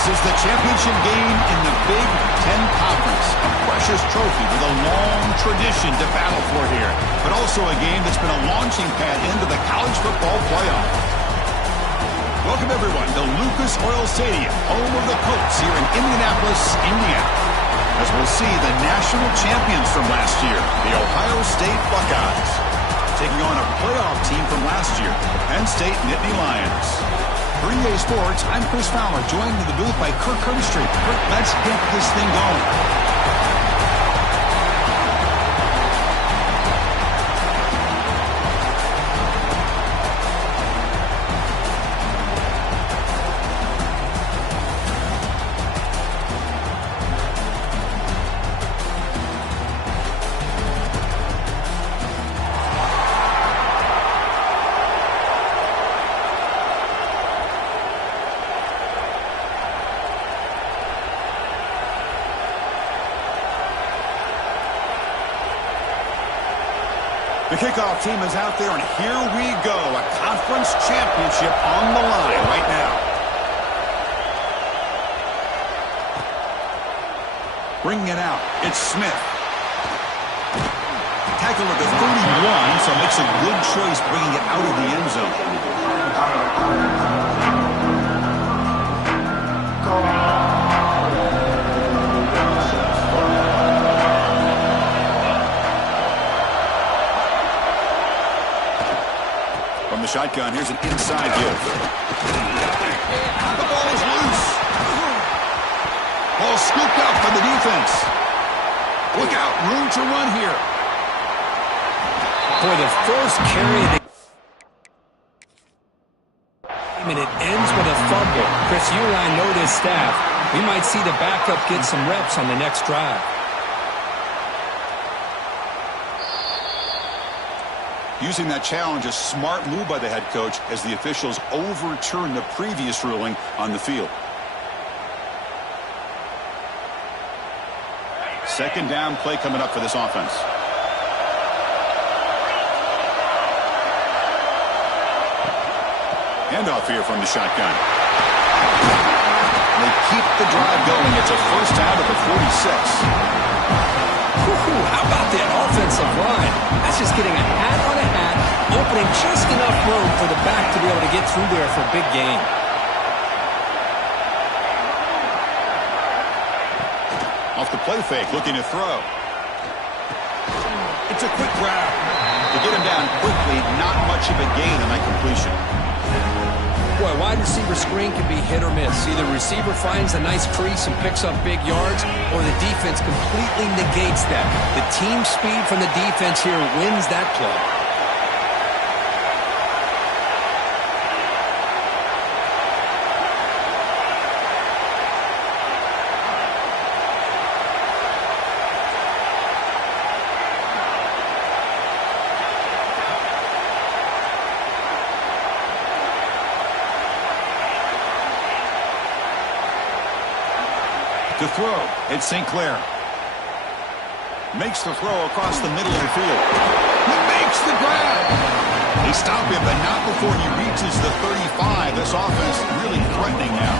This is the championship game in the Big Ten Conference. A precious trophy with a long tradition to battle for here, but also a game that's been a launching pad into the college football playoff. Welcome, everyone, to Lucas Oil Stadium, home of the Colts here in Indianapolis, Indiana, as we'll see the national champions from last year, the Ohio State Buckeyes, taking on a playoff team from last year, the Penn State Nittany Lions. For EA Sports, I'm Chris Fowler, joined in the booth by Kirk Herbstreit. Kirk, let's get this thing going. The kickoff team is out there, and here we go. A conference championship on the line right now. Bringing it out, it's Smith. Tackle at the 31, so makes a good choice bringing it out of the end zone. From the shotgun, here's an inside give. The ball is loose. Ball scooped up by the defense. Look out, room to run here. For the first carry of the game, and it ends with a fumble. Chris, you and I know this staff. We might see the backup get some reps on the next drive. Using that challenge, a smart move by the head coach as the officials overturn the previous ruling on the field. Second down play coming up for this offense. Handoff here from the shotgun. They keep the drive going. It's a first down at the 46. How about that offensive line? That's just getting a hat on a hat, opening just enough room for the back to be able to get through there for a big gain. Off the play fake, looking to throw. It's a quick grab. To get him down quickly, not much of a gain on that completion. Boy, wide receiver screen can be hit or miss. Either receiver finds a nice crease and picks up big yards, or the defense completely negates that. The team speed from the defense here wins that play. To throw, it's St. Clair. Makes the throw across the middle of the field. He makes the grab. They stop him, but not before he reaches the 35. This offense really threatening now.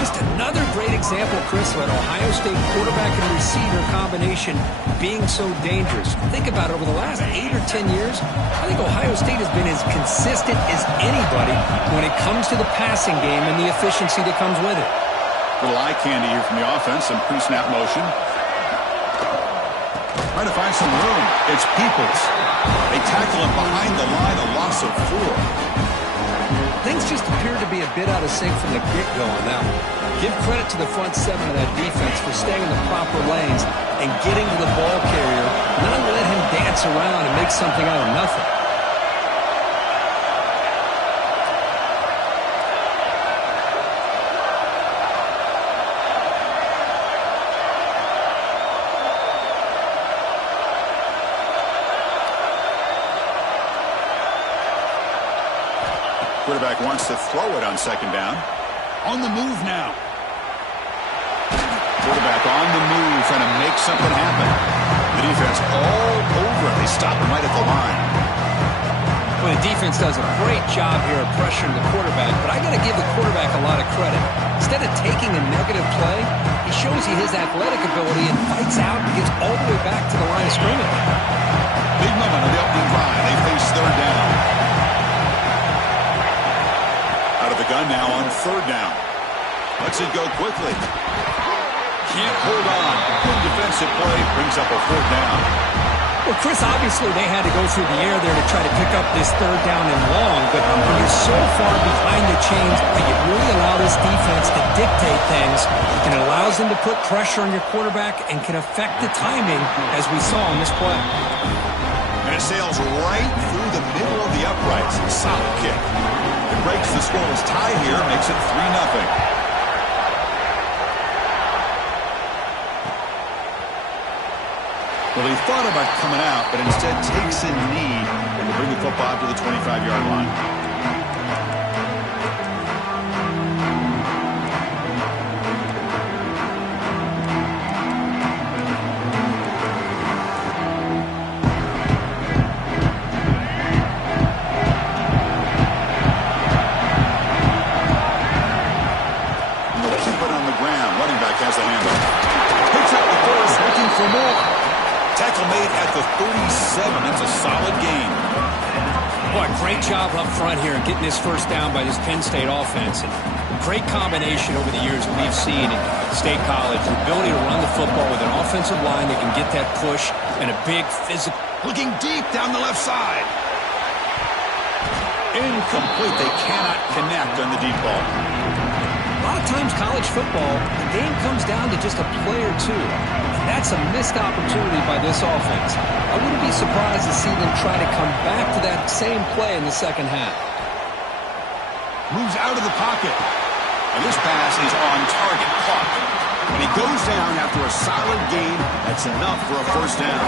Just another great example, Chris, of an Ohio State quarterback and receiver combination being so dangerous. Think about it, over the last 8 or 10 years, I think Ohio State has been as consistent as anybody when it comes to the passing game and the efficiency that comes with it. Little eye candy here from the offense, some pre-snap motion. Trying to find some room. It's Peoples. They tackle him behind the line, a loss of 4. Things just appear to be a bit out of sync from the get-go on that one. Give credit to the front 7 of that defense for staying in the proper lanes and getting to the ball carrier, not let him dance around and make something out of nothing. Quarterback wants to throw it on second down. On the move now. Quarterback on the move, trying to make something happen. The defense all over it. They stop him right at the line. Well, the defense does a great job here of pressuring the quarterback, but I got to give the quarterback a lot of credit. Instead of taking a negative play, he shows you his athletic ability and fights out and gets all the way back to the line of scrimmage. Big moment of the opening drive. They face third down. Out of the gun now on third down. Lets it go quickly. Can't hold on. Good defensive play. Brings up a fourth down. Well, Chris, obviously they had to go through the air there to try to pick up this third down and long, but when you're so far behind the chains, you really allow this defense to dictate things, and it allows them to put pressure on your quarterback and can affect the timing, as we saw in this play. And it sails right through the middle of the uprights. Solid kick. It breaks the scoreless tie here, makes it 3-0. Well, he thought about coming out, but instead takes a knee and will bring the football to the 25-yard line. And they'll keep it on the ground. Running back has the handoff. Picks up the first, looking for more. Tackle made at the 37. That's a solid gain. Boy, great job up front here in getting this first down by this Penn State offense. And great combination over the years that we've seen in State College. The ability to run the football with an offensive line that can get that push and a big physical. Looking deep down the left side. Incomplete. They cannot connect on the deep ball. A lot of times college football, the game comes down to just a play or two. That's a missed opportunity by this offense. I wouldn't be surprised to see them try to come back to that same play in the second half. Moves out of the pocket. And this pass is on target. Caught. And he goes down after a solid gain. That's enough for a first down.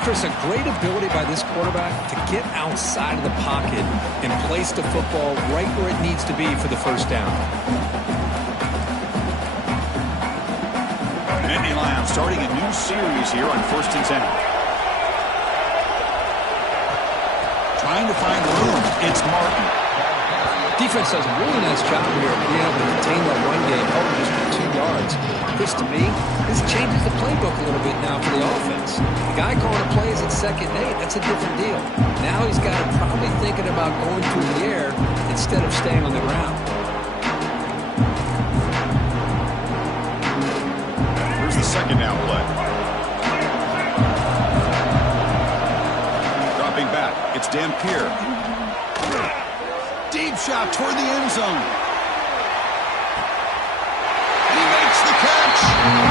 Chris, a great ability by this quarterback to get outside of the pocket and place the football right where it needs to be for the first down. Nittany Lions starting a new series here on 1st and 10. Trying to find room. It's Martin. Defense does a really nice job here of being able to contain that run game, held just for 2 yards. Chris, to me, this changes the playbook a little bit now for the offense. The guy calling the plays at 2nd and 8, that's a different deal. Now he's got him probably thinking about going through the air instead of staying on the ground. Here's the second down play. Dropping back, it's Dampier. Deep shot toward the end zone. And he makes the catch.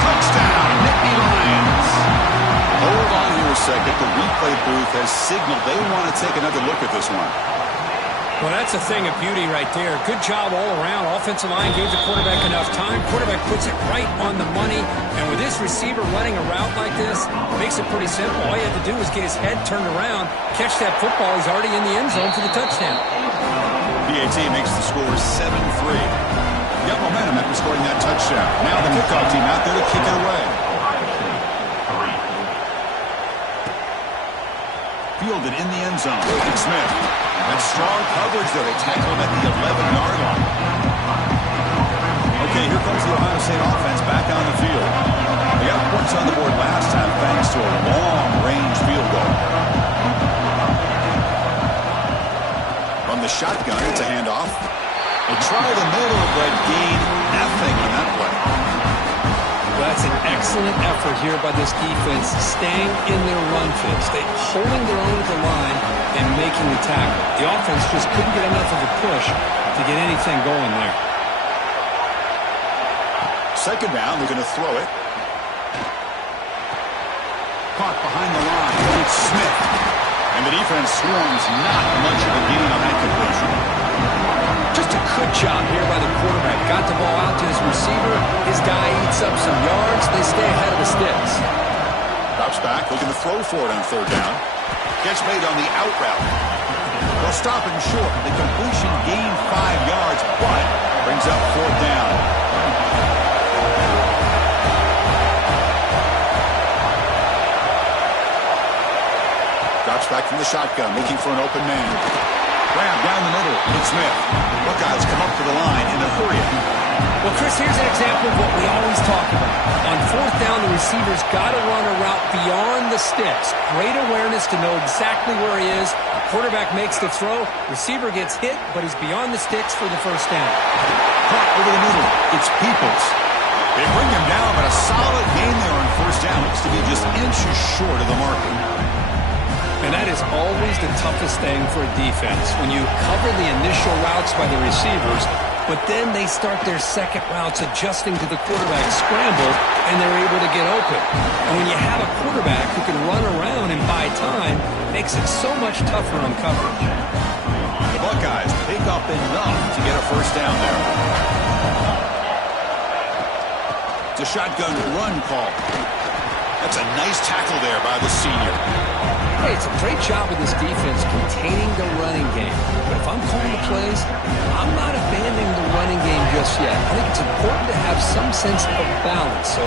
Touchdown, Nittany Lions. Hold on here a second. The replay booth has signaled they want to take another look at this one. Well, that's a thing of beauty right there. Good job all around. Offensive line gave the quarterback enough time. Quarterback puts it right on the money. And with this receiver running a route like this, it makes it pretty simple. All you have to do is get his head turned around, catch that football. He's already in the end zone for the touchdown. PAT makes the score 7-3. Got momentum after scoring that touchdown. Now the kickoff team out there to kick it away. Fielded in the end zone. Wilton Smith. That's strong coverage there. They tackle him at the 11-yard line. Okay, here comes the Ohio State offense back on the field. They got points on the board last time thanks to a long-range field goal. From the shotgun, it's a handoff. They try the middle, but gain nothing on that play. Well, that's an excellent effort here by this defense, staying in their run fix. They're holding their own at the line and making the tackle. The offense just couldn't get enough of a push to get anything going there. Second down, they're going to throw it. Caught behind the line. It's Smith. And the defense swarms not much of a gain on that completion. Just a good job here by the quarterback. Got the ball out to his receiver. His guy eats up some yards. They stay ahead of the sticks. Drops back, looking to throw for it on third down. Catch made on the out route. They'll stop him short. The completion gained 5 yards, but brings up fourth down. Drops back from the shotgun, looking for an open man. Grab down the middle. It's Smith. Buckeyes come up to the line in a hurry. Well, Chris, here's an example of what we always talk about. On fourth down, the receiver's got to run a route beyond the sticks. Great awareness to know exactly where he is. Quarterback makes the throw. Receiver gets hit, but he's beyond the sticks for the first down. Caught over the middle. It's Peoples. They bring him down, but a solid gain there on first down. Looks to be just inches short of the marker. And that is always the toughest thing for a defense. When you cover the initial routes by the receivers, but then they start their second routes adjusting to the quarterback's scramble, and they're able to get open. And when you have a quarterback who can run around and buy time, it makes it so much tougher on coverage. The Buckeyes pick up enough to get a first down there. It's a shotgun run call. That's a nice tackle there by the senior. Hey, it's a great job of this defense containing the running game. But if I'm calling the plays, I'm not abandoning the running game just yet. I think it's important to have some sense of balance. So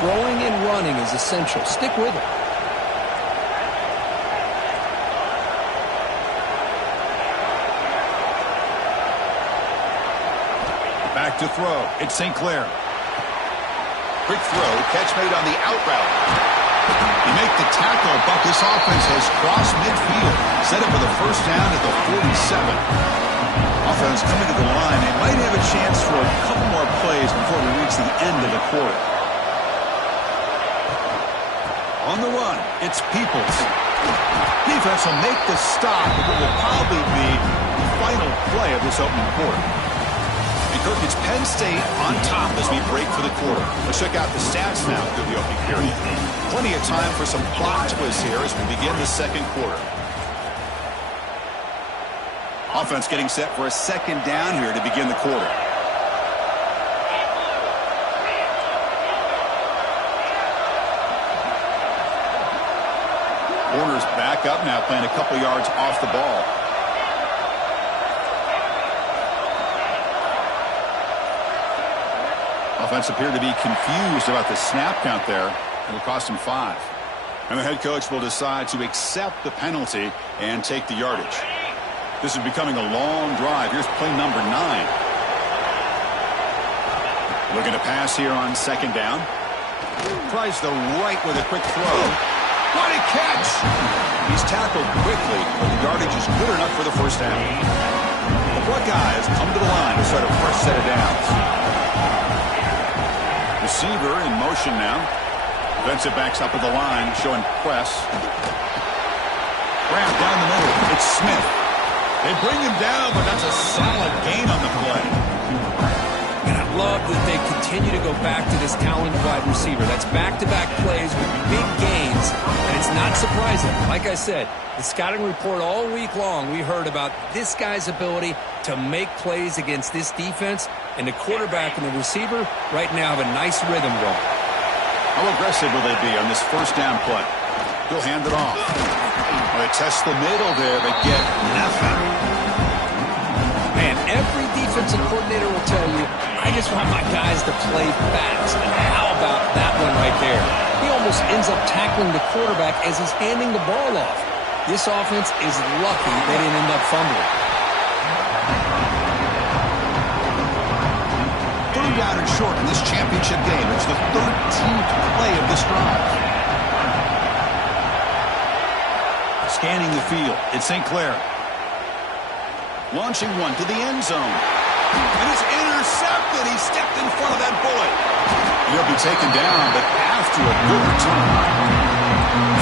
throwing and running is essential. Stick with it. Back to throw. It's St. Clair. Quick throw. Catch made on the out route. You make the tackle, but this offense has crossed midfield. Set up for the first down at the 47. Offense coming to the line. They might have a chance for a couple more plays before we reach the end of the quarter. On the run, it's Peoples. Defense will make the stop of what will probably be the final play of this opening quarter. And Kirk, it's Penn State on top as we break for the quarter. Let's check out the stats now through the opening period. Plenty of time for some plot twists here as we begin the second quarter. Offense getting set for a second down here to begin the quarter. Warner's back up now, playing a couple yards off the ball. Offense appeared to be confused about the snap count there. It'll cost him 5. And the head coach will decide to accept the penalty and take the yardage. This is becoming a long drive. Here's play number 9. Looking to pass here on second down. Tries the right with a quick throw. What a catch! He's tackled quickly, but the yardage is good enough for the first down. The Buckeyes come to the line to start a fresh set of downs. Receiver in motion now. Defensive backs up at the line, showing press. Grab down the middle. It's Smith. They bring him down, but that's a solid gain on the play. And I love that they continue to go back to this talented wide receiver. That's back-to-back plays with big gains, and it's not surprising. Like I said, the scouting report all week long, we heard about this guy's ability to make plays against this defense, and the quarterback and the receiver right now have a nice rhythm going. How aggressive will they be on this first down play? He'll hand it off. Well, they test the middle there, but get nothing. Man, every defensive coordinator will tell you, I just want my guys to play fast. And how about that one right there? He almost ends up tackling the quarterback as he's handing the ball off. This offense is lucky they didn't end up fumbling. Third down and short in this championship game. It's the 13th play of this drive. Scanning the field, it's St. Clair. Launching one to the end zone. And it's intercepted. He stepped in front of that bullet. He'll be taken down, but after a good return.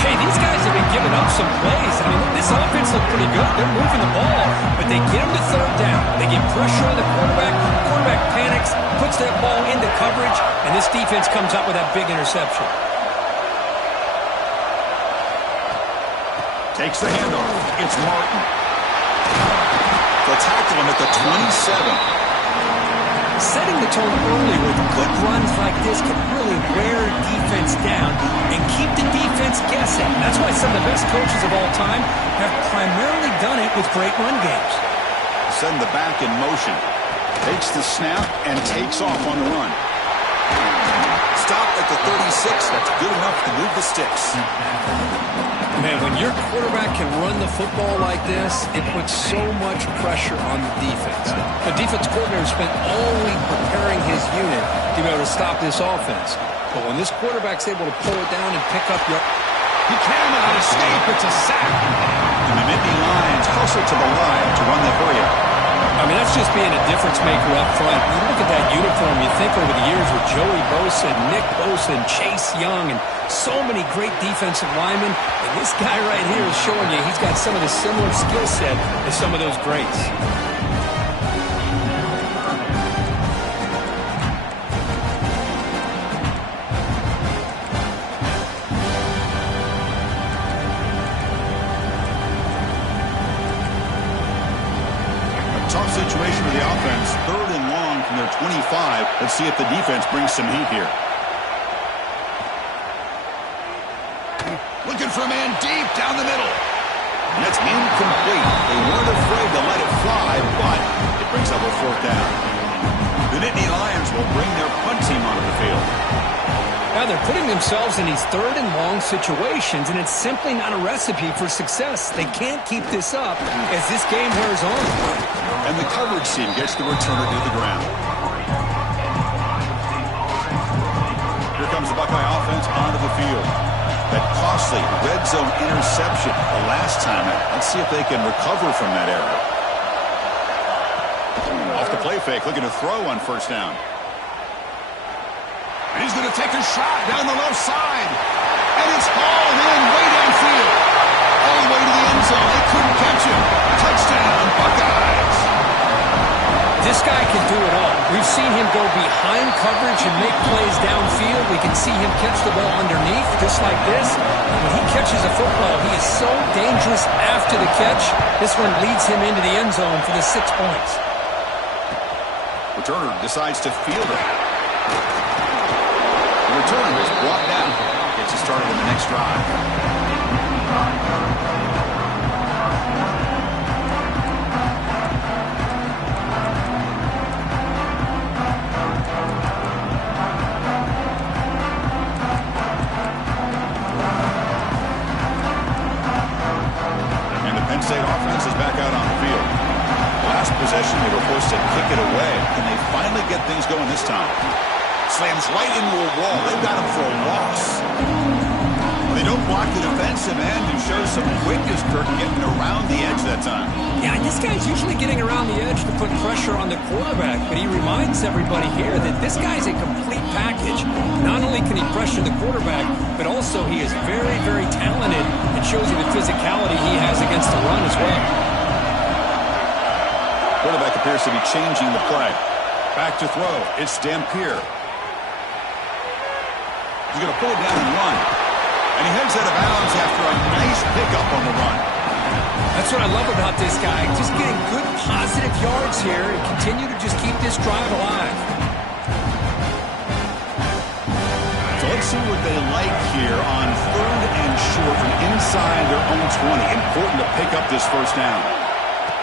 Hey, these guys have been giving up some plays. I mean, this offense looked pretty good. They're moving the ball, but they get him to third down. They get pressure on the quarterback. Quarterback panics, puts that ball into coverage, and this defense comes up with that big interception. Takes the handoff. It's Martin. They'll tackle him at the 27. Setting the tone early with good runs like this can really wear defense down and keep the defense guessing. That's why some of the best coaches of all time have primarily done it with great run games. Send the back in motion. Takes the snap and takes off on the run. Stop at the 36. That's good enough to move the sticks. Man, when your quarterback can run the football like this, it puts so much pressure on the defense. The defense coordinator spent all week preparing his unit to be able to stop this offense. But when this quarterback's able to pull it down and pick up your... He cannot escape. It's a sack. And the Nittany Lions closer to the line to run the hurry-up. I mean, that's just being a difference maker up front. You look at that uniform, you think over the years with Joey Bosa, Nick Bosa, and Chase Young, and so many great defensive linemen. And this guy right here is showing you he's got some of the similar skill set as some of those greats. Tough situation for the offense. 3rd and long from their 25. Let's see if the defense brings some heat here. Looking for a man deep down the middle. And that's incomplete. They weren't afraid to let it fly, but it brings up a 4th down. The Nittany Lions will bring their punt team onto the field. Now they're putting themselves in these 3rd and long situations, and it's simply not a recipe for success. They can't keep this up as this game wears on. And the coverage team gets the returner to the ground. Here comes the Buckeye offense onto the field. That costly red zone interception the last time out. Let's see if they can recover from that error. Off the play fake, looking to throw on 1st down. And he's going to take a shot down the left side. And it's hauled in way downfield. All the way to the end zone. They couldn't catch him. Touchdown, Buckeyes. This guy can do it all. We've seen him go behind coverage and make plays downfield. We can see him catch the ball underneath, just like this. And when he catches a football, he is so dangerous after the catch. This one leads him into the end zone for the 6 points. Returner decides to field it. The returner is brought down. Gets us started in the next drive. State offense is back out on the field. Last possession, they were forced to kick it away. Can they finally get things going this time? Slams right into a wall. They've got him for a loss. They don't block the defensive end and show some quickness, Kirk, getting around the edge that time. Yeah, this guy's usually getting around the edge to put pressure on the quarterback, but he reminds everybody here that this guy's a complete package. Not only can he pressure the quarterback, but also he is very, very talented. It shows you the physicality he has against the run as well. Quarterback appears to be changing the play. Back to throw. It's Dampier. He's going to pull it down and run. And he heads out of bounds after a nice pickup on the run. That's what I love about this guy. Just getting good positive yards here and continue to just keep this drive alive. So let's see what they like here on 3rd and short from inside their own 20. Important to pick up this 1st down.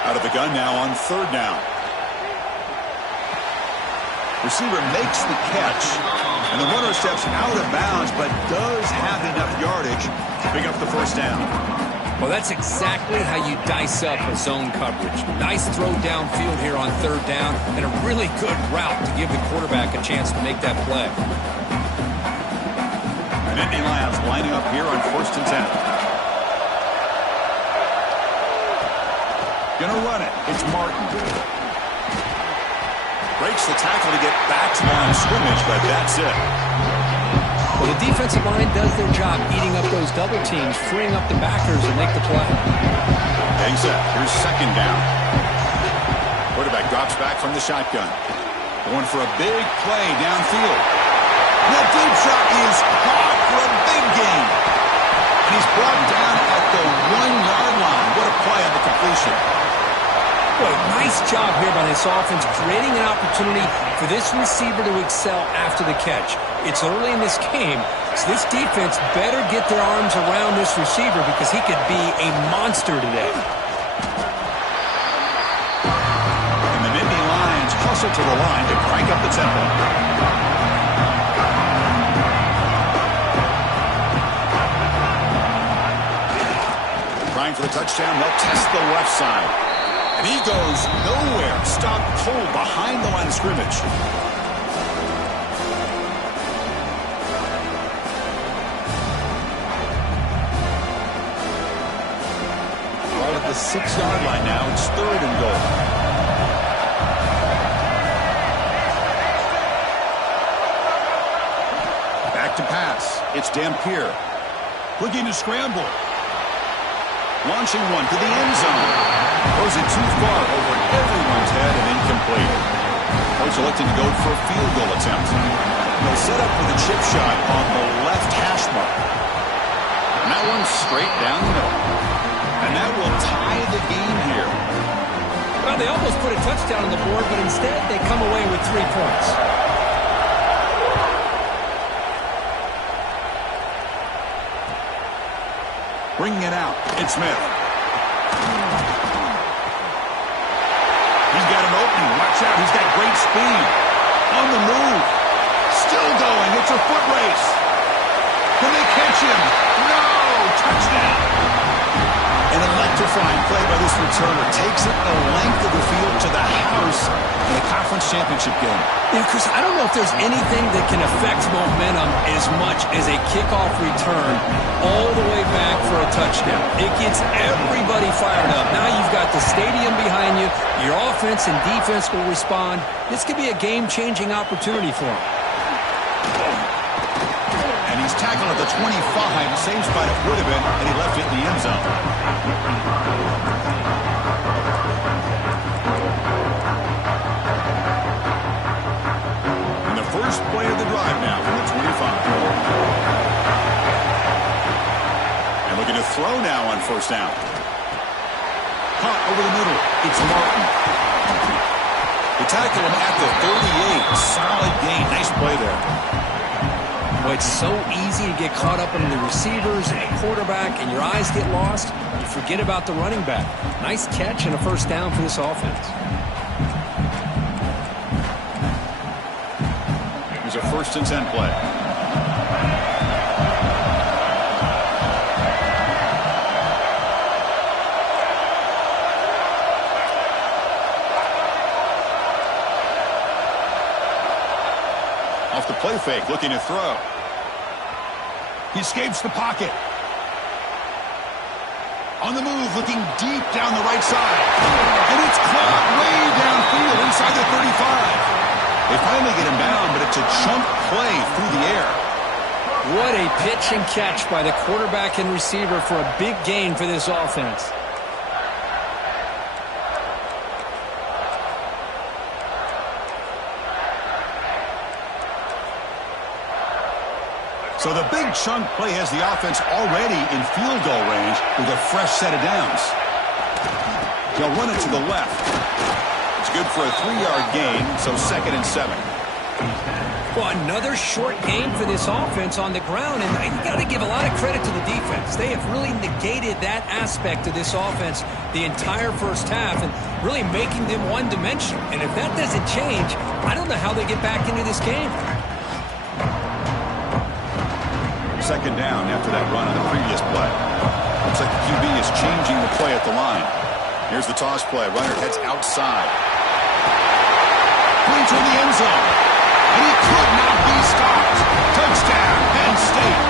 Out of the gun now on 3rd down. Receiver makes the catch. And the runner steps out of bounds, but does have enough yardage to pick up the 1st down. Well, that's exactly how you dice up a zone coverage. Nice throw downfield here on 3rd down, and a really good route to give the quarterback a chance to make that play. And Nittany Lions lining up here on 1st and 10. Gonna run it. It's Martin. Breaks the tackle to get back to the line of scrimmage, but that's it. Well, the defensive line does their job eating up those double teams, freeing up the backers to make the play. Getting set. Here's 2nd down. Quarterback drops back from the shotgun. Going for a big play downfield. And that deep shot is caught for a big gain. And he's brought down at the 1-yard line. What a play on the completion. Boy, nice job here by this offense, creating an opportunity for this receiver to excel after the catch. It's early in this game, so this defense better get their arms around this receiver because he could be a monster today. And the Nittany Lions hustle to the line to crank up the tempo. Trying for the touchdown. They'll test the left side. And he goes nowhere. Stopped cold behind the line of scrimmage. Right at the 6-yard line now. It's 3rd and goal. Back to pass. It's Dampier. Looking to scramble. Launching one to the end zone. Throws it too far over everyone's head and incomplete. Coach electing to go for a field goal attempt. They'll set up for the chip shot on the left hash mark. And that one's straight down the middle. And that will tie the game here. Well, they almost put a touchdown on the board, but instead they come away with 3 points. Bringing it out. It's Smith. He's got an opening. Watch out. He's got great speed. On the move. Still going. It's a foot race. Can they catch him? No. Touchdown. An electrifying play by this returner. Takes it the length of the field to the house in the conference championship game. Yeah, Chris, I don't know if there's anything that can affect momentum as much as a kickoff return all the way back for a touchdown. It gets everybody fired up. Now you've got the stadium behind you. Your offense and defense will respond. This could be a game-changing opportunity for them. And he's tackled at the 25, same spot it would have been, and he left it in the end zone. And the first play of the drive now from the 25. And looking to throw now on 1st down. Punt over the middle. It's Martin. They tackle him at the 38. Solid gain. Nice play there. Well, it's so easy to get caught up in the receivers and the quarterback, and your eyes get lost. You forget about the running back. Nice catch and a 1st down for this offense. Here's a 1st and 10 play. Off the play fake, looking to throw. He escapes the pocket. On the move, looking deep down the right side. And it's caught way downfield inside the 35. They finally get him down, but it's a chunk play through the air. What a pitch and catch by the quarterback and receiver for a big gain for this offense. So the big chunk play has the offense already in field goal range with a fresh set of downs. They'll run it to the left. It's good for a 3-yard gain, so 2nd and 7. Well, another short game for this offense on the ground, and you got to give a lot of credit to the defense. They have really negated that aspect of this offense the entire 1st half and really making them one-dimensional. And if that doesn't change, I don't know how they get back into this game. 2nd down after that run on the previous play. Looks like the QB is changing the play at the line. Here's the toss play. Runner heads outside. Going toward the end zone. And he could not be stopped. Touchdown, Penn State.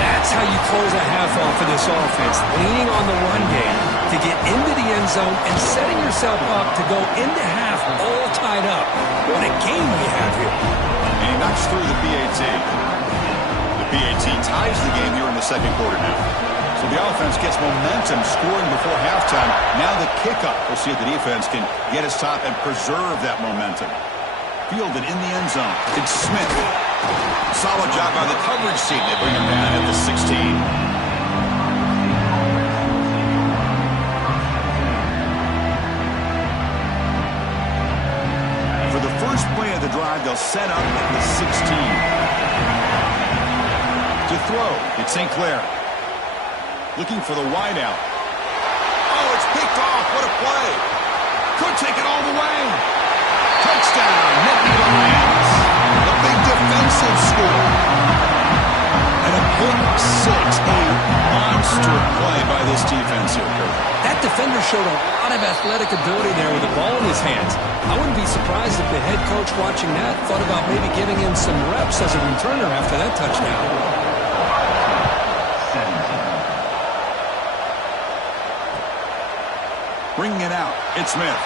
That's how you close a half off for this offense. Leaning on the run game to get into the end zone and setting yourself up to go into half all tied up. What a game we have here. And he knocks through the PAT. PAT ties the game here in the 2nd quarter now. So the offense gets momentum scoring before halftime. Now the kickoff. We'll see if the defense can get his top and preserve that momentum. Fielded in the end zone. It's Smith. Solid job by the coverage team. They bring him down at the 16. For the first play of the drive, they'll set up at the 16. To throw, it's St. Clair. Looking for the wideout. Oh, it's picked off. What a play. Could take it all the way. Touchdown, Nittany Lions. A big defensive score. And a pick 6, a master play by this defense here, Kurt. That defender showed a lot of athletic ability there with the ball in his hands. I wouldn't be surprised if the head coach watching that thought about maybe giving him some reps as a returner after that touchdown. Bringing it out, it's Smith.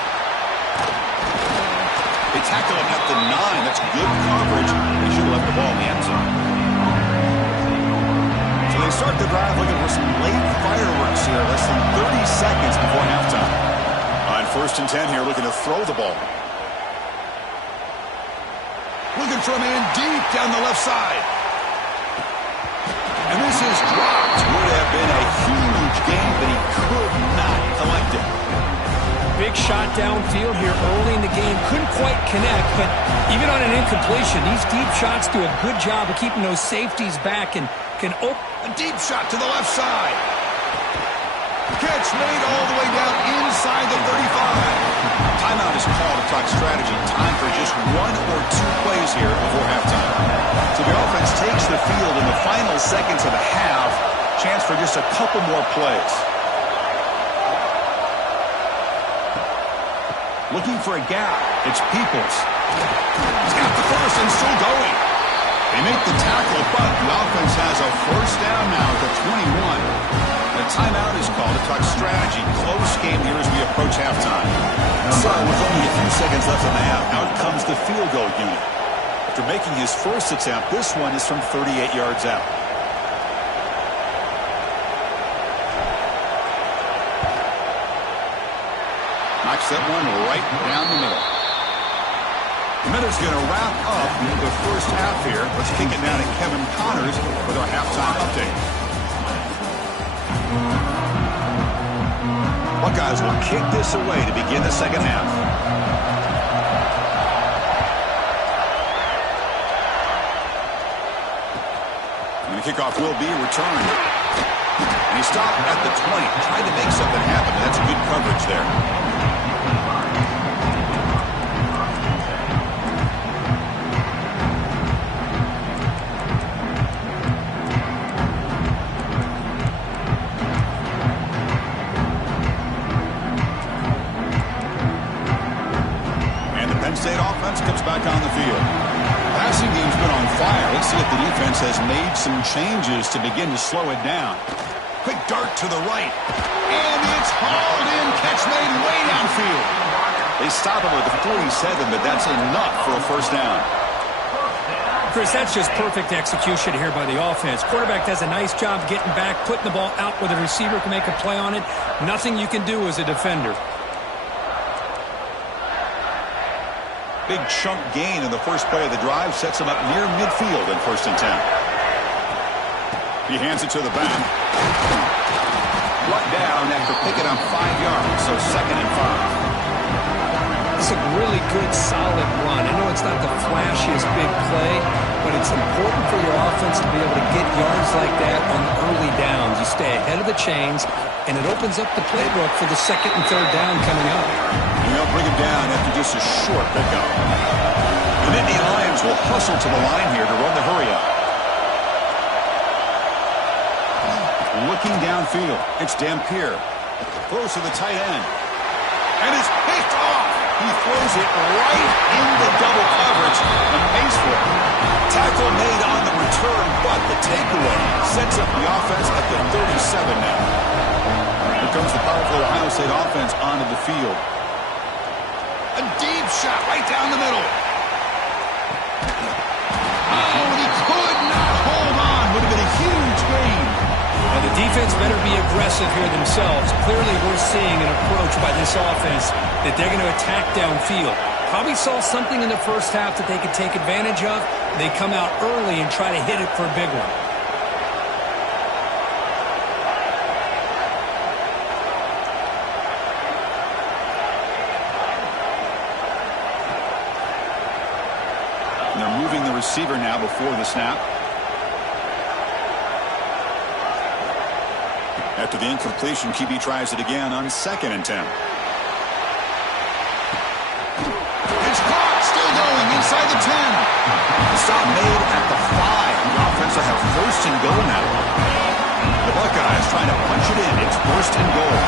They tackle him at the 9. That's good coverage. They should have left the ball in the end zone. So they start the drive looking for some late fireworks here. Less than 30 seconds before halftime. On 1st and 10 here, looking to throw the ball. Looking for a man deep down the left side. And this is dropped. Would have been a huge gain, but he could not collect it. Big shot downfield here early in the game. Couldn't quite connect, but even on an incompletion, these deep shots do a good job of keeping those safeties back and can open. A deep shot to the left side. Catch made all the way down inside the 35. Timeout is called to talk strategy. Time for just 1 or 2 plays here before halftime. So the offense takes the field in the final seconds of the half. Chance for just a couple more plays. Looking for a gap. It's Peoples. He's got the first and still going. They make the tackle, but the offense has a first down now at the 21. The timeout is called to talk strategy. Close game here as we approach halftime. So with only a few seconds left in the half, out comes the field goal unit. After making his first attempt, this one is from 38 yards out. Knocks that one right down the middle. The minute's going to wrap up the first half here. Let's kick it down to Kevin Connors with our halftime update. Buckeyes will kick this away to begin the second half. And the kickoff will be returned. And he stopped at the 20. Tried to make something happen. That's good coverage there. State offense comes back on the field. Passing game's been on fire. Let's see if the defense has made some changes to begin to slow it down. Quick dart to the right. And it's hauled in. Catch made way downfield. They stop him with the 47, but that's enough for a first down. Chris, that's just perfect execution here by the offense. Quarterback does a nice job getting back, putting the ball out where the receiver can make a play on it. Nothing you can do as a defender. Big chunk gain in the first play of the drive sets him up near midfield in 1st and 10. He hands it to the back. Brought down after picking up 5 yards, so 2nd and 5. It's a really good, solid run. I know it's not the flashiest big play, but it's important for your offense to be able to get yards like that on the early downs. You stay ahead of the chains, and it opens up the playbook for the 2nd and 3rd down coming up. And they'll bring him down after just a short pickup. The Nittany Lions will hustle to the line here to run the hurry-up. Looking downfield, it's Dampier. Throws to the tight end. And it's picked off. He throws it right into double coverage and pays for it. Tackle made on the return, but the takeaway sets up the offense at the 37 now. Here comes the powerful Ohio State offense onto the field. A deep shot right down the middle. Oh, and he could not hold on. Would have been a huge gain. And the defense better be aggressive here themselves. Clearly we're seeing an approach by this offense that they're going to attack downfield. Probably saw something in the first half that they could take advantage of. They come out early and try to hit it for a big one. And they're moving the receiver now before the snap. After the incompletion, QB tries it again on 2nd and 10. It's caught, still going inside the 10. The stop made at the 5. The offense will have 1st and goal now. The Buckeyes trying to punch it in. It's 1st and goal.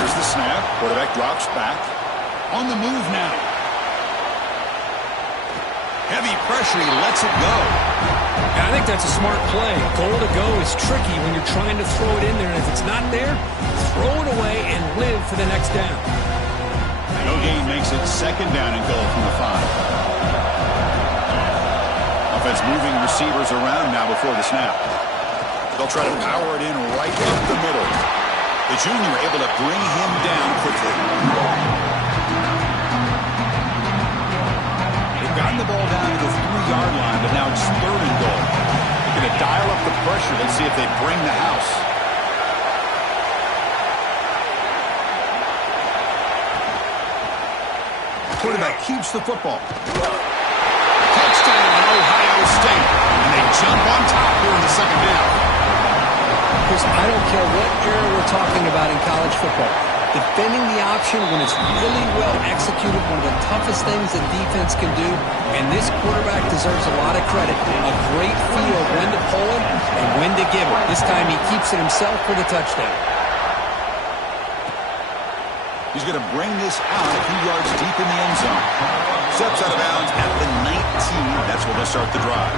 Here's the snap. Quarterback drops back. On the move now. Heavy pressure. He lets it go. I think that's a smart play. Goal to go is tricky when you're trying to throw it in there. And if it's not there, throw it away and live for the next down. No gain makes it 2nd down and goal from the 5. Offense moving receivers around now before the snap. They'll try to power it in right up the middle. The junior able to bring him down quickly. They've gotten the ball down to the 3-yard line, but now it's 3rd and goal. They're going to dial up the pressure. Let's see if they bring the house. Quarterback keeps the football. Touchdown, Ohio State. And they jump on top here in the 2nd half. Chris, I don't care what era we're talking about in college football. Defending the option when it's really well executed, one of the toughest things that defense can do, and this quarterback deserves a lot of credit. A great feel of when to pull it and when to give it. This time he keeps it himself for the touchdown. He's going to bring this out a few yards deep in the end zone. Steps out of bounds at the 19. That's where they'll start the drive.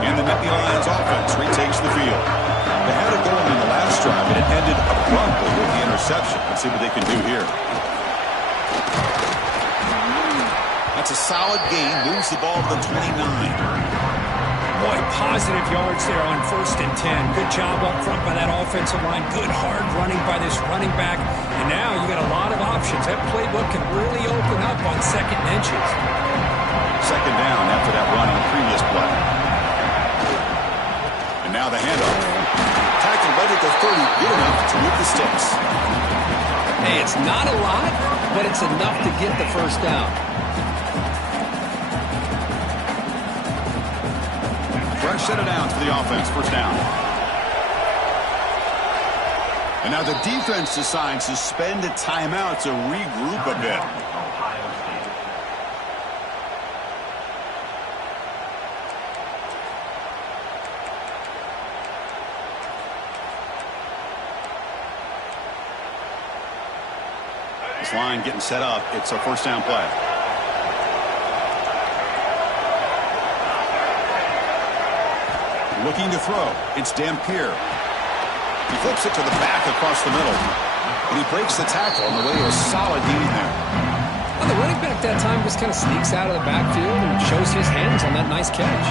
And the Nittany Lions offense retakes the field. They had it going in the last drive, and it ended abruptly with the interception. Let's see what they can do here. That's a solid gain. Moves the ball to the 29. Boy, positive yards there on 1st and 10. Good job up front by that offensive line. Good hard running by this running back. And now you got a lot of options. That playbook can really open up on 2nd and inches. 2nd down after that run on the previous play. And now the handoff. Tackle right at the 30. Good enough to move the sticks. Hey, it's not a lot, but it's enough to get the 1st down. Fresh set of downs for the offense. 1st down. And now the defense decides to spend a timeout to regroup a bit. This line getting set up. It's a 1st down play. Looking to throw. It's Dampier. He flips it to the back across the middle. And he breaks the tackle on the way to a solid gain there. Well, the running back that time just kind of sneaks out of the backfield and shows his hands on that nice catch.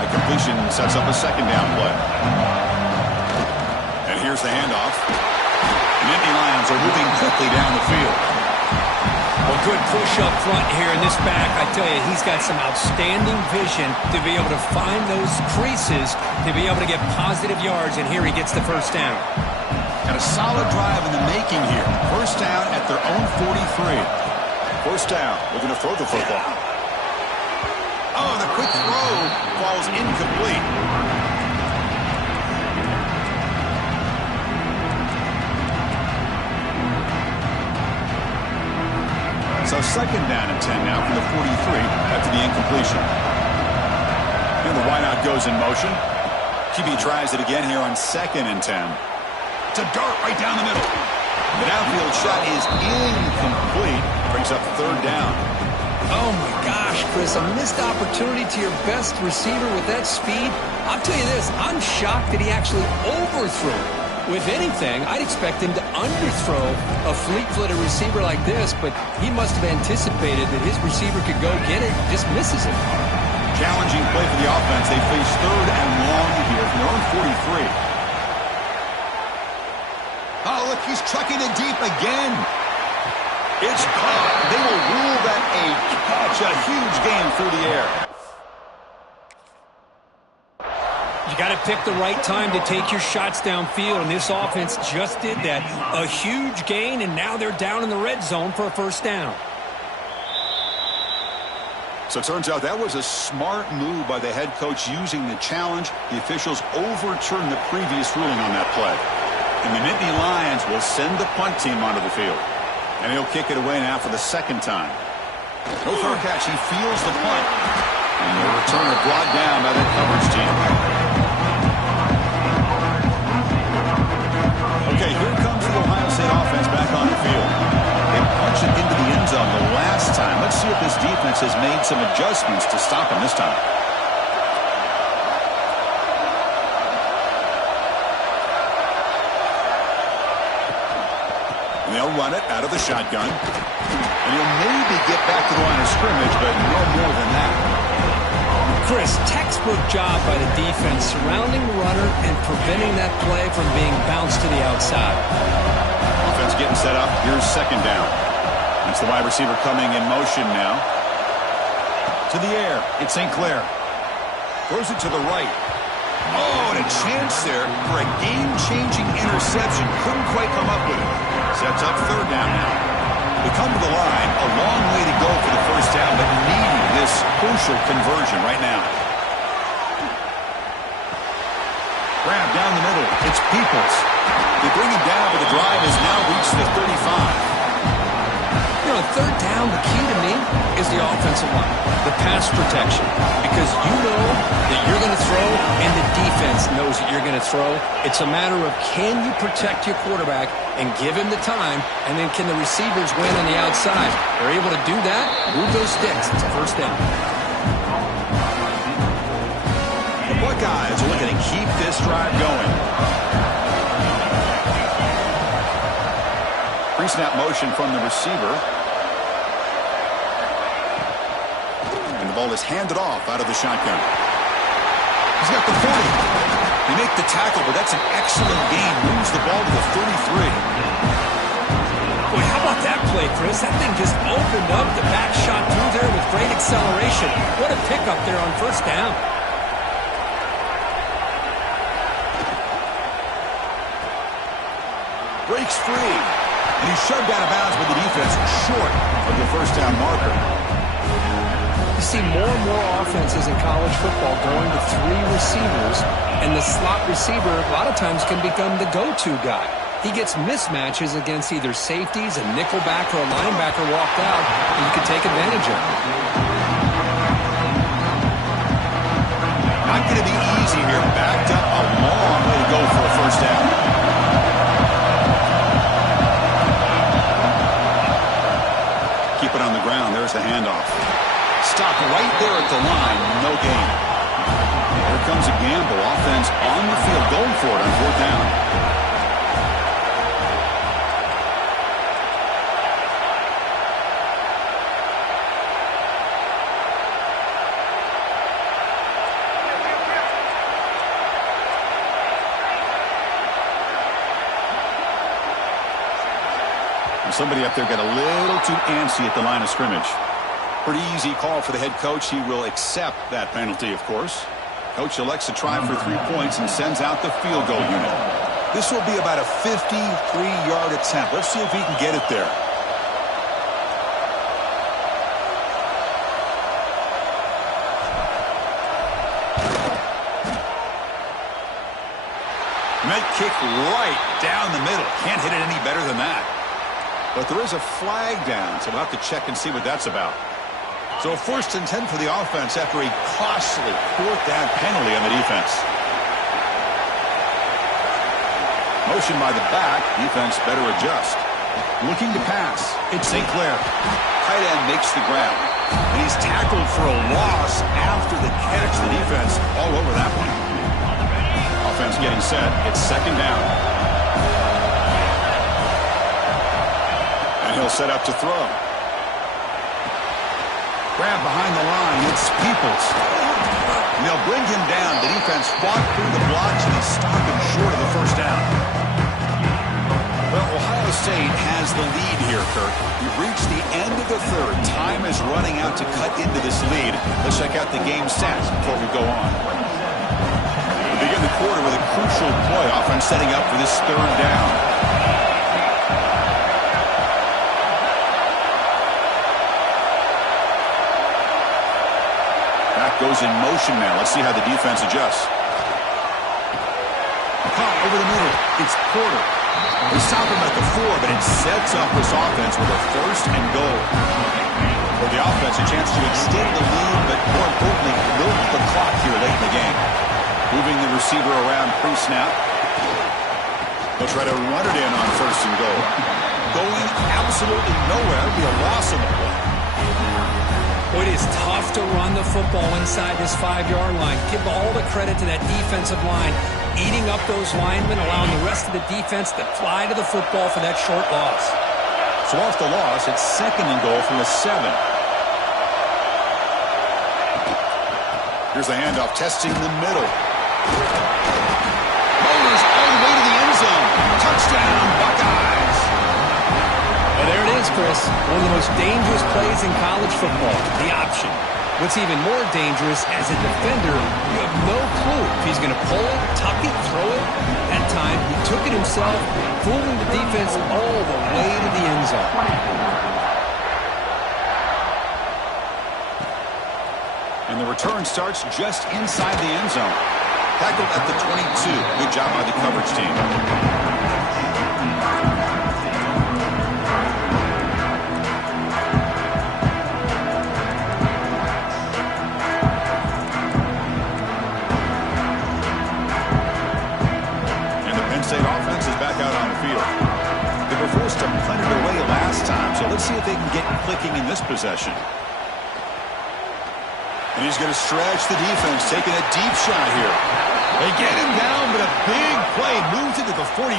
That completion sets up a 2nd down play. And here's the handoff. Nittany Lions are moving quickly down the field. Well, good push up front here in this back. I tell you, he's got some outstanding vision to be able to find those creases, to be able to get positive yards, and here he gets the 1st down. Got a solid drive in the making here. 1st down at their own 43. 1st down, looking to throw the football. Oh, the quick throw falls incomplete. So 2nd down and 10 now from the 43 after the incompletion. And the wideout goes in motion. QB tries it again here on 2nd and 10. It's a dart right down the middle. The downfield shot is incomplete. Brings up 3rd down. Oh, my gosh, Chris, a missed opportunity to your best receiver with that speed. I'll tell you this, I'm shocked that he actually overthrew it. With anything, I'd expect him to underthrow a fleet-footed receiver like this, but he must have anticipated that his receiver could go get it, just misses it. Challenging play for the offense. They face 3rd and long here from their own 43. Oh, look, he's trucking it deep again. It's caught. They will rule that a catch, a huge gain through the air. You got to pick the right time to take your shots downfield, and this offense just did that. A huge gain, and now they're down in the red zone for a 1st down. So it turns out that was a smart move by the head coach using the challenge. The officials overturned the previous ruling on that play. And the Nittany Lions will send the punt team onto the field. And he'll kick it away now for the second time. No fair catch. He feels the punt. And the returner brought down by the coverage team. Okay, here comes the Ohio State offense back on the field. They punched it into the end zone the last time. Let's see if this defense has made some adjustments to stop him this time. And they'll run it out of the shotgun. And he'll maybe get back to the line of scrimmage, but no more than that. Chris, textbook job by the defense surrounding the runner and preventing that play from being bounced to the outside. Offense getting set up. Here's second down. That's the wide receiver coming in motion now. To the air. It's St. Clair. Throws it to the right. Oh, and a chance there for a game-changing interception. Couldn't quite come up with it. Sets up third down now. We come to the line. A long way to go for the first down, but needing this crucial conversion right now. Grab down the middle. It's Peoples. They bring him down, but the drive has now reached the 35. You know, third down, the key to me is the offensive line, the pass protection, because you know that you're going to throw and the defense knows that you're going to throw. It's a matter of can you protect your quarterback and give him the time, and then can the receivers win on the outside? They're able to do that, move those sticks. It's a first down. The Buckeyes are looking to keep this drive going. Pre-snap motion from the receiver. And the ball is handed off out of the shotgun. He's got the 40. They make the tackle, but that's an excellent gain. Moves the ball to the 33. Boy, how about that play, Chris? That thing just opened up. The back shot through there with great acceleration. What a pickup there on first down. Breaks free. And he's shoved out of bounds with the defense short of the first down marker. You see more and more offenses in college football going to three receivers, and the slot receiver a lot of times can become the go-to guy. He gets mismatches against either safeties, a nickelback, or a linebacker walked out, and you can take advantage of it. Not going to be easy here. Backed up a long way to go for a first down. Keep it on the ground. There's the handoff. Stop right there at the line. No gain. Here comes a gamble. Offense on the field going for it on fourth down. Somebody up there got a little too antsy at the line of scrimmage. Pretty easy call for the head coach. He will accept that penalty, of course. Coach elects to try for 3 points and sends out the field goal unit. This will be about a 53-yard attempt. Let's see if he can get it there. Might kick right down the middle. Can't hit it any better than that. But there is a flag down, so we'll have to check and see what that's about. So 1st and 10 for the offense after a costly fourth down penalty on the defense. Motion by the back. Defense better adjust. Looking to pass. It's St. Clair. Tight end makes the grab. And he's tackled for a loss after the catch. The defense all over that one. Offense getting set. It's second down. He'll set up to throw. Grab behind the line. It's Peoples. And they'll bring him down. The defense fought through the blocks, and he stopped him short of the first down. Well, Ohio State has the lead here, Kirk. We've reached the end of the third. Time is running out to cut into this lead. Let's check out the game stats before we go on. We begin the quarter with a crucial play. Offense setting up for this third down. goes in motion now. Let's see how the defense adjusts. Caught over the middle. It's Porter. They stop him at the 4, but it sets up this offense with a first and goal. For the offense, a chance to extend the lead, but more importantly, milk the clock here late in the game. Moving the receiver around pre-snap. They'll try to run it in on first and goal. Going absolutely nowhere. It'll be a loss on the play. It is tough to run the football inside this 5-yard line. Give all the credit to that defensive line, eating up those linemen, allowing the rest of the defense to fly to the football for that short loss. So off the loss, it's second and goal from the 7. Here's the handoff, testing the middle. Motors all the way to the end zone. Touchdown, Buckeyes. And there it is, Chris. One of the most dangerous plays in college football, the option. What's even more dangerous, as a defender, you have no clue if he's going to pull it, tuck it, throw it. That time, he took it himself, fooling the defense all the way to the end zone. And the return starts just inside the end zone. Tackled at the 22. Good job by the coverage team. And the Penn State offense is back out on the field. They were forced to punt it away last time, so let's see if they can get clicking in this possession. And he's going to stretch the defense, taking a deep shot here. They get him down, but a big play moves it to the 45.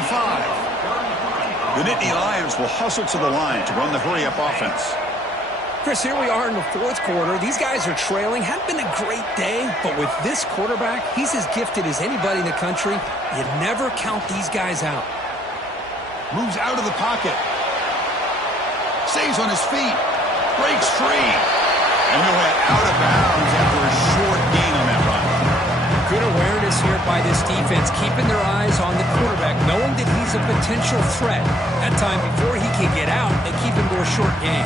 The Nittany Lions will hustle to the line to run the hurry-up offense. Chris, here we are in the 4th quarter. These guys are trailing. Hadn't been a great day, but with this quarterback, he's as gifted as anybody in the country. You never count these guys out. Moves out of the pocket. Stays on his feet. Breaks free. And he'll head out of bounds after a short gain on that run. Good awareness here by this defense, keeping their eyes on the quarterback, knowing that he's a potential threat. That time, before he can get out, they keep him to a short gain.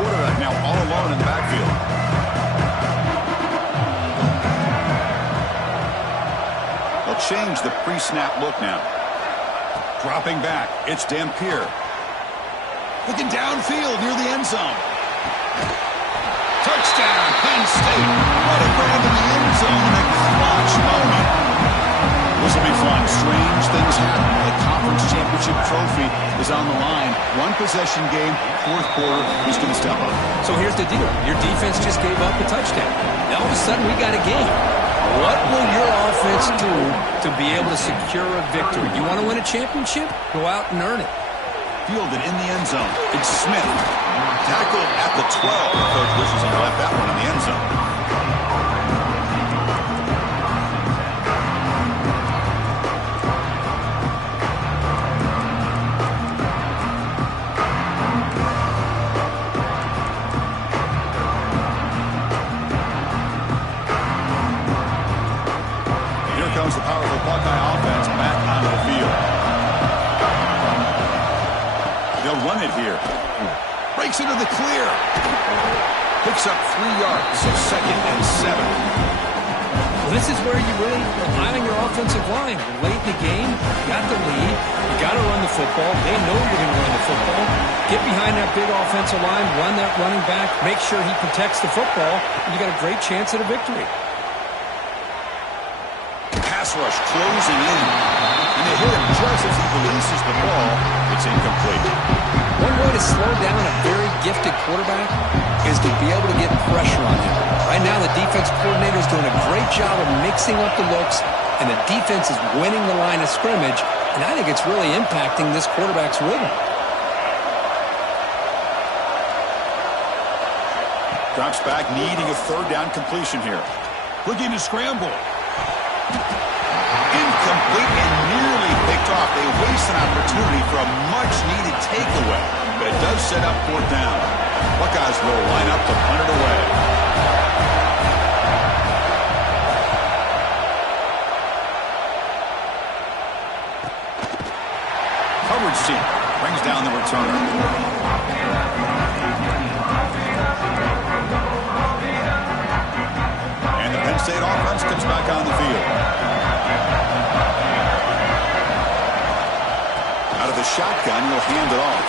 Quarterback now all alone in the backfield. Change the pre-snap look now. Dropping back, it's Dampier. Looking downfield near the end zone. Touchdown, Penn State. What a grab in the end zone in a clutch moment. This will be fun. Strange things happen. The conference championship trophy is on the line. One possession game, 4th quarter. Who's going to step up? So here's the deal. Your defense just gave up a touchdown. Now all of a sudden we got a game. What will your offense do to be able to secure a victory? You want to win a championship? Go out and earn it. Fielded in the end zone. It's Smith. Tackled at the 12. Coach wishes he left that one in the end zone. Comes the powerful Buckeye offense back onto the field. They'll run it here. Breaks into the clear. Picks up 3 yards, so 2nd and 7. Well, this is where you really rely on your offensive line. You're late in the game, you got the lead, you got to run the football. They know you're going to run the football. Get behind that big offensive line, run that running back, make sure he protects the football, and you got a great chance at a victory. Pass rush closing in. And they hit him just as he releases the ball. It's incomplete. One way to slow down a very gifted quarterback is to be able to get pressure on him. Right now, the defense coordinator is doing a great job of mixing up the looks, and the defense is winning the line of scrimmage, and I think it's really impacting this quarterback's rhythm. Drops back, needing a 3rd down completion here. Looking to scramble. Incomplete and nearly picked off. They waste an opportunity for a much-needed takeaway, but it does set up 4th down. Buckeyes will line up to punt it away. coverage team. Brings down the returner. And the Penn State offense comes back on the field. Out of the shotgun, he'll hand it off.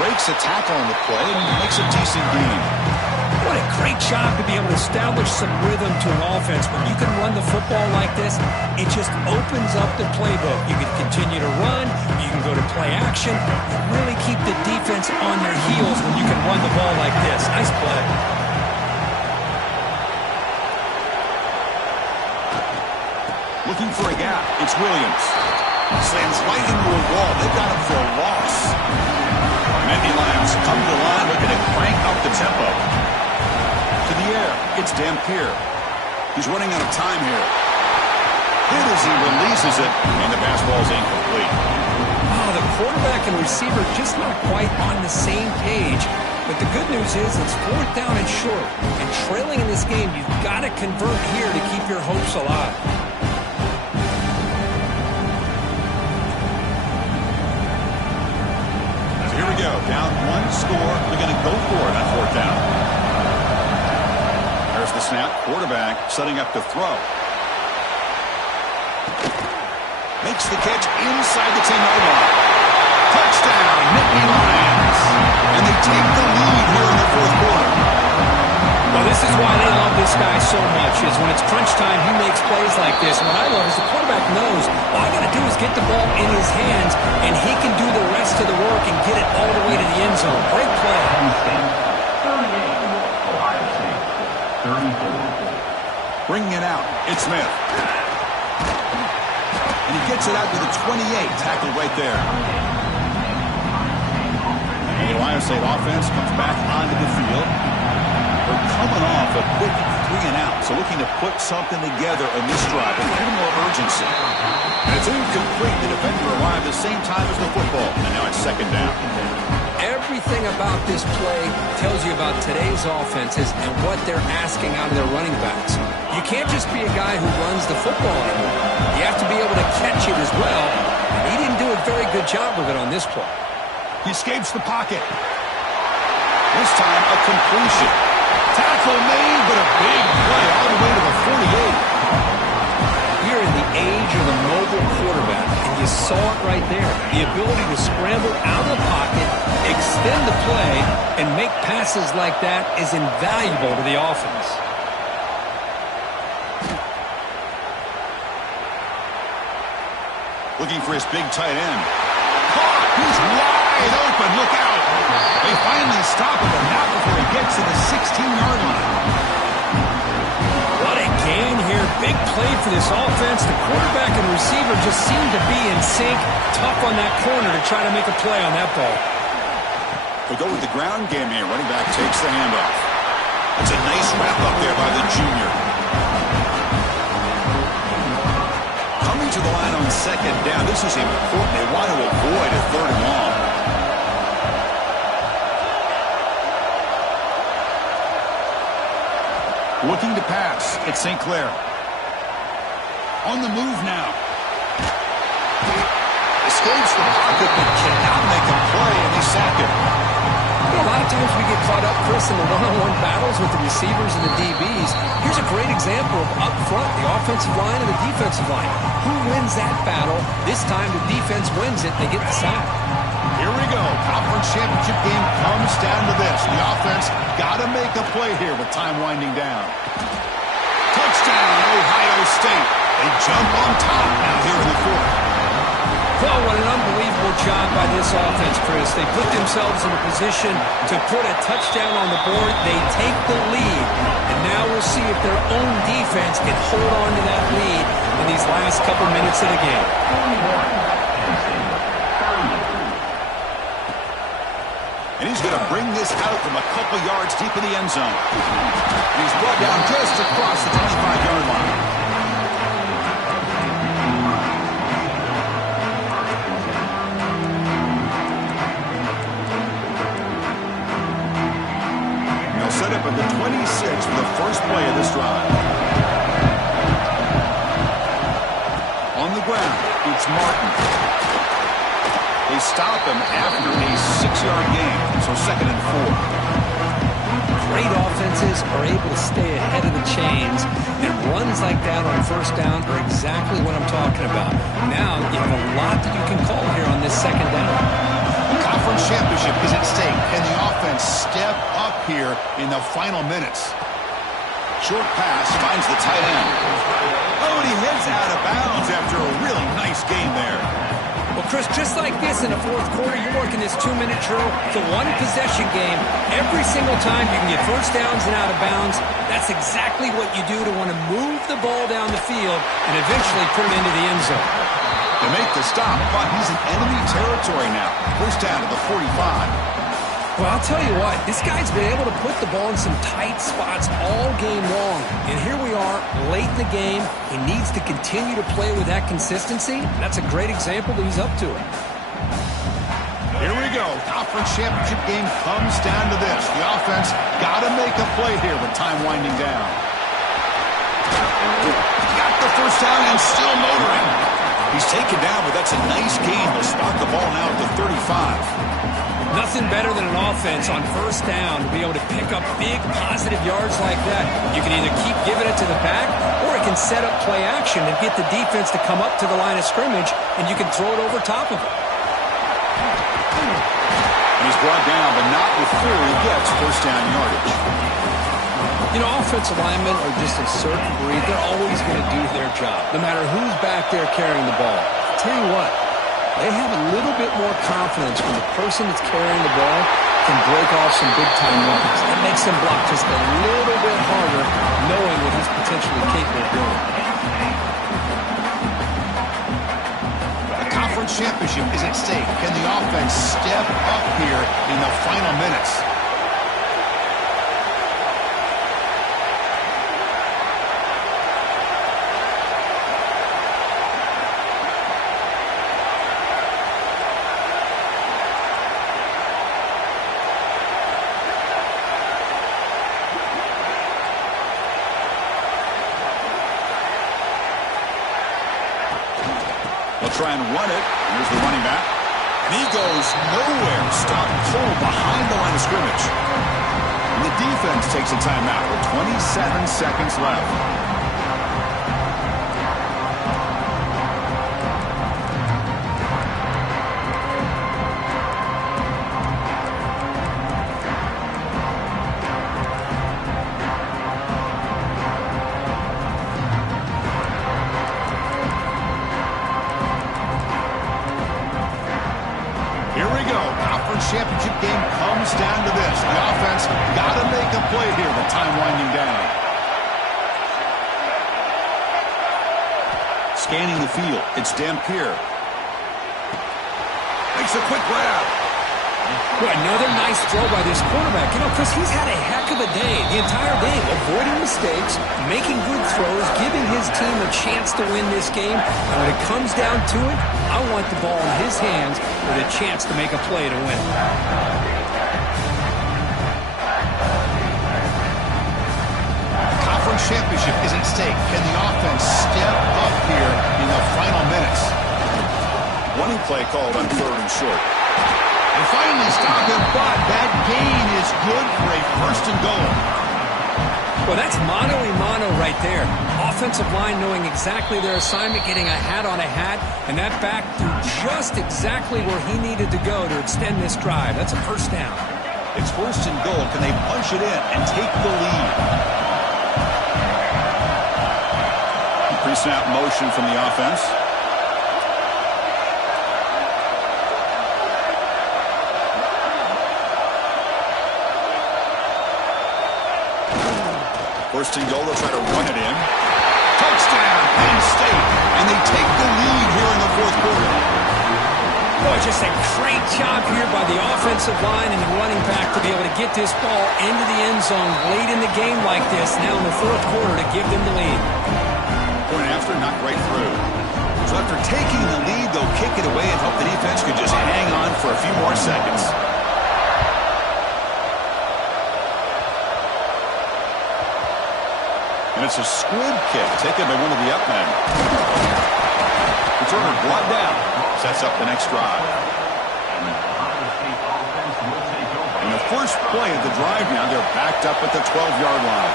Breaks a tackle on the play and makes a decent gain. What a great job to be able to establish some rhythm to an offense. When you can run the football like this, it just opens up the playbook. You can continue to run. You can go to play action. You really keep the defense on their heels when you can run the ball like this. Nice play. Looking for a gap. It's Williams. Slams right into a wall. They've got him for a loss. Nittany Lions come to the line looking to crank up the tempo. To the air, it's Dampier. He's running out of time here. Hit as he releases it, and the pass ball is incomplete. Oh, the quarterback and receiver just not quite on the same page. But the good news is it's 4th down and short. And trailing in this game, you've got to convert here to keep your hopes alive. Here we go. Down 1 score. They're going to go for it on 4th down. There's the snap. Quarterback setting up to throw. Makes the catch inside the 10-yard line. Touchdown, Nittany Lions. And they take the lead here in the 4th quarter. Well, this is why they love this guy so much, is when it's crunch time, he makes plays like this. And what I love is the quarterback knows all I got to do is get the ball in his hands, and he can do the rest of the work and get it all the way to the end zone. Great play. 38, Ohio State, 34. Bringing it out, it's Smith. And he gets it out to the 28, tackled right there. And the Ohio State offense comes back onto the field. They're coming off a quick 3-and-out, so looking to put something together on this drive with a little more urgency. And it's incomplete. The defender arrived at the same time as the football, and now it's 2nd down. Everything about this play tells you about today's offenses and what they're asking out of their running backs. You can't just be a guy who runs the football anymore. You have to be able to catch it as well, and he didn't do a very good job of it on this play. He escapes the pocket. This time, a completion. Tackle made, but a big play all the way to the 48. We're in the age of the mobile quarterback, and you saw it right there. The ability to scramble out of the pocket, extend the play, and make passes like that is invaluable to the offense. Looking for his big tight end. Caught! He's wide open. Look out! They finally stop him, but not before he gets to the 16-yard line. What a gain here. Big play for this offense. The quarterback and receiver just seem to be in sync. Tough on that corner to try to make a play on that ball. They'll go with the ground game here. Running back takes the handoff. That's a nice wrap up there by the junior. Coming to the line on 2nd down. This is important. They want to avoid a 3rd and long. Looking to pass. It's St. Clair. On the move now. Escapes the pocket, but cannot make a play, and they sack him. A lot of times we get caught up, Chris, in the one-on-one battles with the receivers and the DBs. Here's a great example of up front, the offensive line and the defensive line. Who wins that battle? This time the defense wins it. They get the sack. Here we go. Conference championship game comes down to this. The offense got to make a play here with time winding down. Touchdown, Ohio State. They jump on top now here in the 4th. Well, what an unbelievable job by this offense, Chris. They put themselves in a position to put a touchdown on the board. They take the lead. And now we'll see if their own defense can hold on to that lead in these last couple minutes of the game. And he's going to bring this out from a couple yards deep in the end zone. And he's brought down just across the 25-yard line. And they'll set up at the 26 for the first play of this drive. On the ground, it's Martin. stop him after a 6-yard gain. So 2nd and 4. Great offenses are able to stay ahead of the chains, and runs like that on 1st down are exactly what I'm talking about. Now you have a lot that you can call here on this 2nd down. The conference championship is at stake. Can the offense step up here in the final minutes? Short pass finds the tight end. Oh, and he heads out of bounds after a really nice game there. Well, Chris, just like this in the 4th quarter, you're working this 2-minute drill. It's a one-possession game. Every single time you can get 1st downs and out of bounds. That's exactly what you do to want to move the ball down the field and eventually put it into the end zone. They make the stop, but he's in enemy territory now. 1st down to the 45. Well, I'll tell you what, this guy's been able to put the ball in some tight spots all game long. And here we are, late in the game. He needs to continue to play with that consistency. That's a great example that he's up to it. Here we go. Conference championship game comes down to this. The offense got to make a play here with time winding down. Got the 1st down and still motoring. He's taken down, but that's a nice gain. They'll spot the ball now at the 35. Nothing better than an offense on 1st down to be able to pick up big positive yards like that. You can either keep giving it to the back, or it can set up play action and get the defense to come up to the line of scrimmage, and you can throw it over top of it. And he's brought down, but not before he gets 1st down yardage. You know, offensive linemen are just a certain breed. They're always going to do their job, no matter who's back there carrying the ball. I'll tell you what. They have a little bit more confidence when the person that's carrying the ball can break off some big-time runs. It makes them block just a little bit harder, knowing what he's potentially capable of doing. The conference championship is at stake. Can the offense step up here in the final minutes? Try and run it. Here's the running back. And he goes nowhere. Stop cold behind the line of scrimmage. And the defense takes a timeout with 27 seconds left. Championship game comes down to this. The offense got to make a play here with time winding down. Scanning the field, it's Dampier. Makes a quick grab. Well, another nice throw by this quarterback. You know, Chris, he's had a heck of a day the entire game, avoiding mistakes, making good throws, giving his team a chance to win this game. And when it comes down to it, I want the ball in his hands with a chance to make a play to win. The conference championship is at stake. Can the offense step up here in the final minutes? Running play called on 3rd and short. And finally stop him, but that gain is good for a 1st and goal. Well, that's mano-a-mano right there. Offensive line knowing exactly their assignment, getting a hat on a hat, and that back threw just exactly where he needed to go to extend this drive. That's a 1st down. It's 1st and goal. Can they punch it in and take the lead? Pre-snap motion from the offense. First and goal, they'll try to run it in. Touchdown, Penn State. And they take the lead here in the 4th quarter. Boy, just a great job here by the offensive line and the running back to be able to get this ball into the end zone late in the game like this, now in the 4th quarter, to give them the lead. Point after, knocked right through. So after taking the lead, they'll kick it away and hope the defense could just hang on for a few more seconds. And it's a squib kick taken by one of the up men. Returner brought down. Sets up the next drive. And the first play of the drive now, they're backed up at the 12-yard line.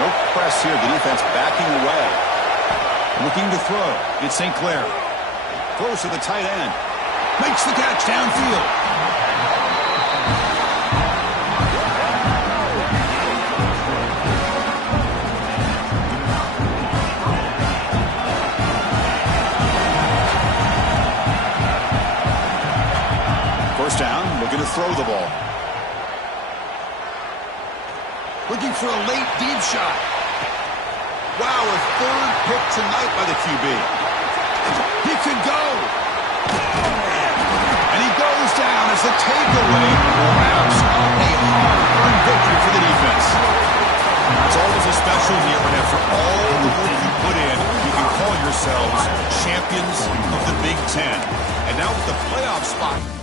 No press here. The defense backing away. Looking to throw. It's St. Clair. Throws to the tight end. Makes the catch downfield. First down, looking to throw the ball. Looking for a late deep shot. Wow, a third pick tonight by the QB. He could go. And he goes down as the takeaway wraps up a hard-earned victory for the defense. It's always a special year when after all the work you put in, you can call yourselves champions of the Big Ten. And now with the playoff spot.